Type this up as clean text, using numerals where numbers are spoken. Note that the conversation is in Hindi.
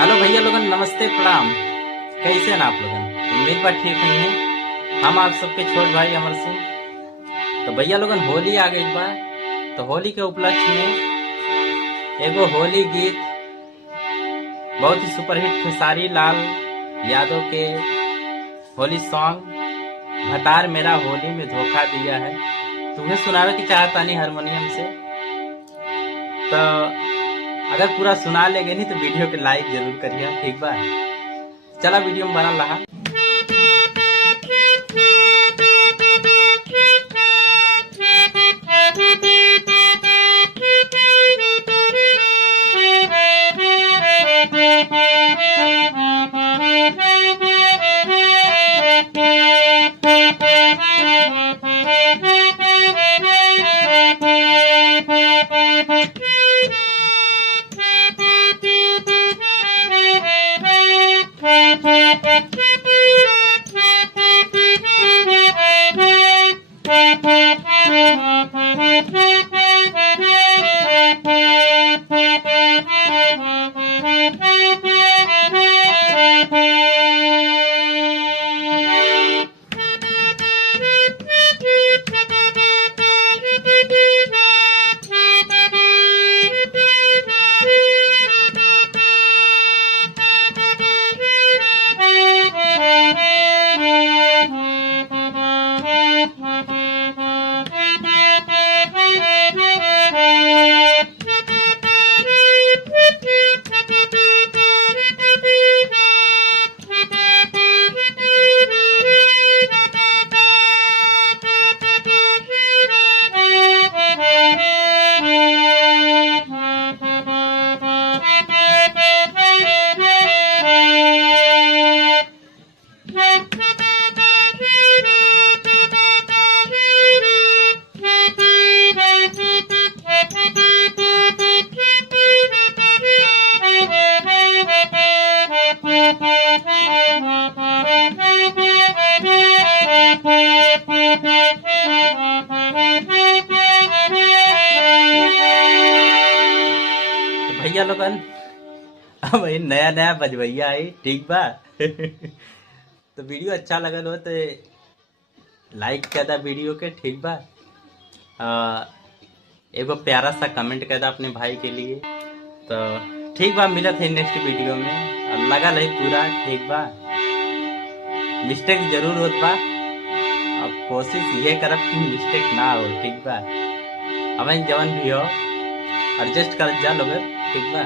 हेलो भैया लोगन, नमस्ते प्रणाम। कैसे हैं आप लोगन? उम्मीद बा ठीक हुई हैं। हम आप सबके छोट भाई अमर सिंह। तो भैया लोगन, होली आ गई बा। तो होली के उपलक्ष्य में एगो होली गीत बहुत ही सुपरहिट खेसारी लाल यादव के होली सॉन्ग भतार मेरा होली में धोखा दिया है, तुम्हें सुनावे की चाहतानी हारमोनियम से। तो अगर पूरा सुना लेगे नहीं तो वीडियो के लाइक जरूर करिए, ठीक बा? चला वीडियो में बनल रहा। तो भैया लोगन, अब ये नया नया बजवैया आई, ठीक बा? तो वीडियो अच्छा लगल हो तो लाइक कर दा वीडियो के, ठीक बा? आ, एगो प्यारा सा कमेंट कर दा अपने भाई के लिए। तो ठीक बा, मिलत है नेक्स्ट वीडियो में। और लगा रही पूरा, ठीक बा? मिस्टेक जरूर होत बा, अब कोशिश ये करब कि मिस्टेक ना हो, ठीक बा? हमें जवन भी हो एडजस्ट कर जा लोग, ठीक बा?